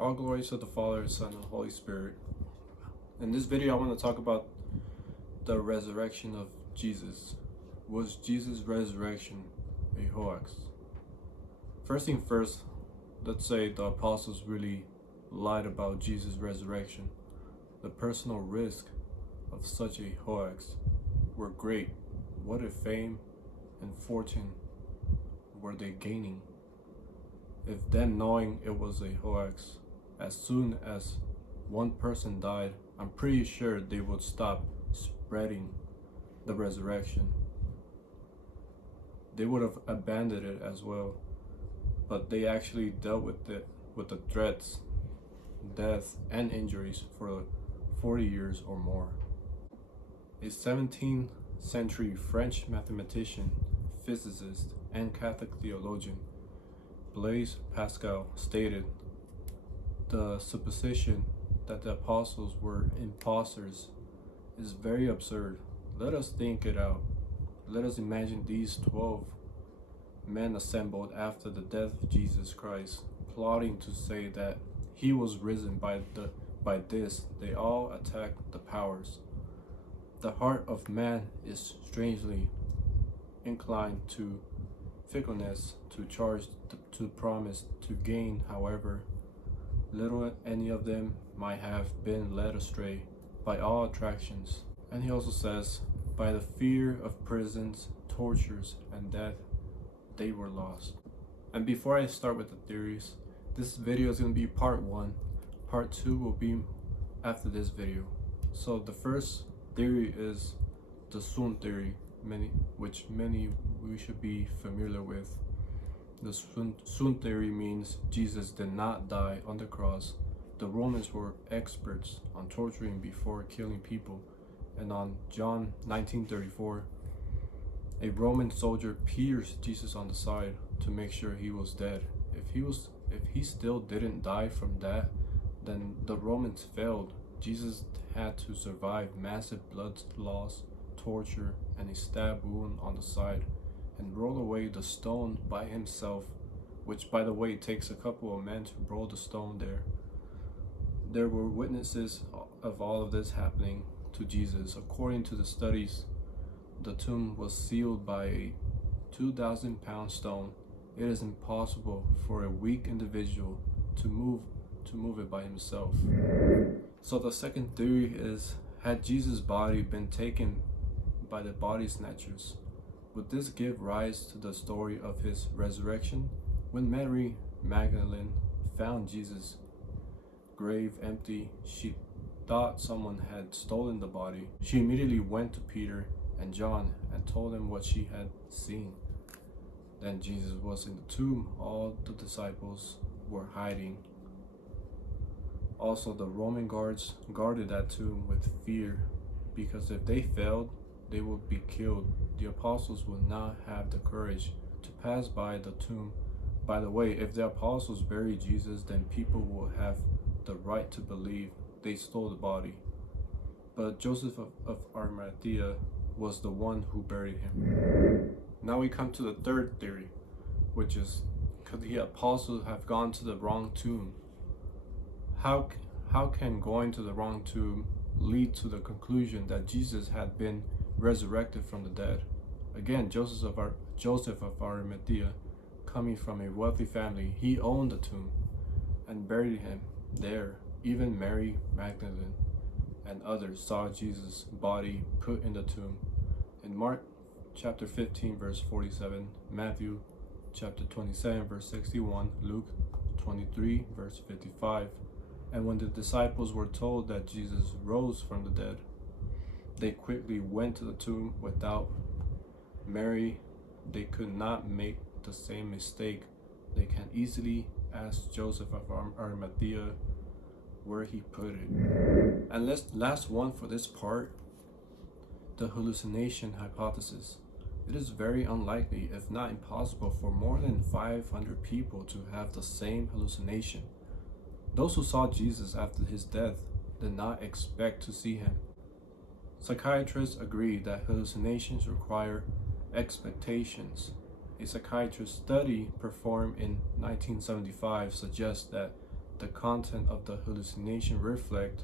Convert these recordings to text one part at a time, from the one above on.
All glory to the Father, Son, and Holy Spirit. In this video, I want to talk about the resurrection of Jesus. Was Jesus' resurrection a hoax? First thing first, let's say the apostles really lied about Jesus' resurrection. The personal risk of such a hoax were great. What if fame and fortune were they gaining? If them knowing it was a hoax, as soon as one person died, I'm pretty sure they would stop spreading the resurrection. They would have abandoned it as well, but they actually dealt with it, with the threats, death, and injuries for 40 years or more. A 17th century French mathematician, physicist, and Catholic theologian, Blaise Pascal, stated, "The supposition that the apostles were impostors is very absurd. Let us think it out. Let us imagine these 12 men assembled after the death of Jesus Christ, plotting to say that he was risen. By this, they all attacked the powers. The heart of man is strangely inclined to fickleness, to charge, to promise, to gain, however little any of them might have been led astray by all attractions." And he also says, by the fear of prisons, tortures, and death, they were lost. And before I start with the theories, this video is going to be part 1. Part 2 will be after this video. So the first theory is the Sun theory, which we should be familiar with. The Sun theory means Jesus did not die on the cross. The Romans were experts on torturing before killing people, and on John 19:34, a Roman soldier pierced Jesus on the side to make sure he was dead. If he still didn't die from that, then the Romans failed. Jesus had to survive massive blood loss, torture, and a stab wound on the side, and roll away the stone by himself, which, by the way, takes a couple of men to roll the stone there. There were witnesses of all of this happening to Jesus. According to the studies, the tomb was sealed by a 2,000-pound stone. It is impossible for a weak individual to move it by himself. So the second theory is, had Jesus' body been taken by the body snatchers, would this give rise to the story of his resurrection? When Mary Magdalene found Jesus' grave empty, she thought someone had stolen the body. She immediately went to Peter and John and told them what she had seen. Then Jesus was in the tomb. All the disciples were hiding. Also, the Roman guards guarded that tomb with fear, because if they failed, they would be killed. The apostles would not have the courage to pass by the tomb. By the way, if the apostles buried Jesus, then people will have the right to believe they stole the body. But Joseph of Arimathea was the one who buried him. Now we come to the third theory, which is, could the apostles have gone to the wrong tomb? How can going to the wrong tomb lead to the conclusion that Jesus had been resurrected from the dead? Again, Joseph of Arimathea, coming from a wealthy family, he owned the tomb and buried him there. Even Mary Magdalene and others saw Jesus' body put in the tomb. In Mark chapter 15 verse 47, Matthew chapter 27 verse 61, Luke 23 verse 55. And when the disciples were told that Jesus rose from the dead, they quickly went to the tomb without Mary. They could not make the same mistake. They can easily ask Joseph of Arimathea where he put it. And last one for this part, the hallucination hypothesis. It is very unlikely, if not impossible, for more than 500 people to have the same hallucination. Those who saw Jesus after his death did not expect to see him. Psychiatrists agree that hallucinations require expectations. A psychiatrist study performed in 1975 suggests that the content of the hallucination reflect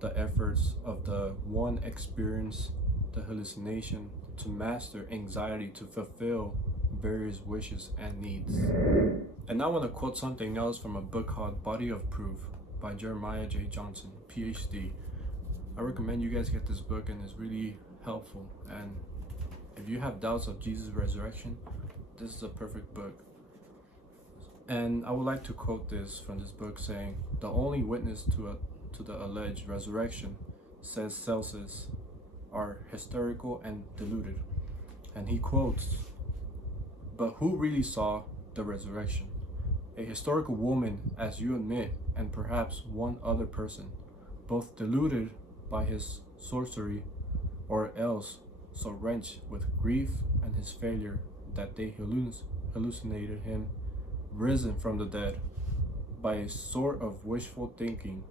the efforts of the one experience the hallucination to master anxiety to fulfill various wishes and needs. And I want to quote something else from a book called Body of Proof by Jeremiah J. Johnson, PhD. I recommend you guys get this book, and it's really helpful. And if you have doubts of Jesus' resurrection, this is a perfect book. And I would like to quote this from this book, saying, "The only witness to the alleged resurrection," says Celsus, "are hysterical and deluded." And he quotes, "But who really saw the resurrection? A historical woman, as you admit, and perhaps one other person, both deluded by his sorcery, or else so wrenched with grief and his failure that they hallucinated him risen from the dead by a sort of wishful thinking.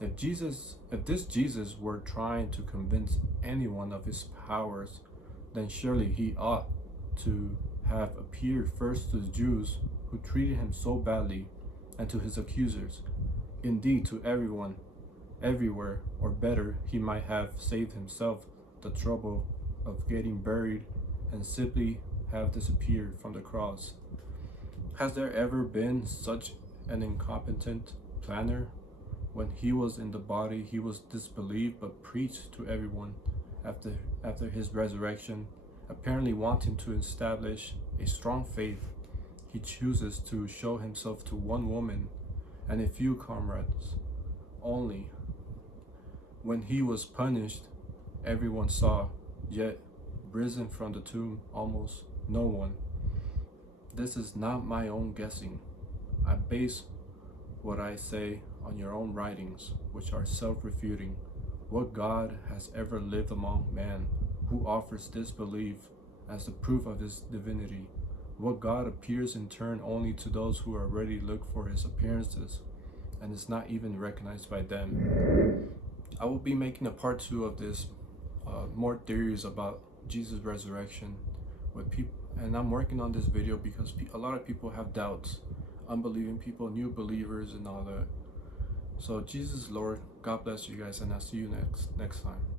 If this Jesus were trying to convince anyone of his powers, then surely he ought to have appeared first to the Jews who treated him so badly, and to his accusers, indeed to everyone, everywhere, or better, he might have saved himself the trouble of getting buried and simply have disappeared from the cross. Has there ever been such an incompetent planner? When he was in the body, he was disbelieved but preached to everyone after his resurrection, apparently wanting to establish a strong faith. He chooses to show himself to one woman and a few comrades only. When he was punished, everyone saw, yet risen from the tomb, almost no one. This is not my own guessing. I base what I say on your own writings, which are self-refuting. What God has ever lived among man, who offers this belief as the proof of his divinity? What God appears in turn only to those who already look for his appearances, and is not even recognized by them? I will be making a part 2 of this, more theories about Jesus' resurrection with people, and I'm working on this video because a lot of people have doubts, unbelieving people, new believers, and all that. So Jesus is Lord. God bless you guys, and I'll see you next time.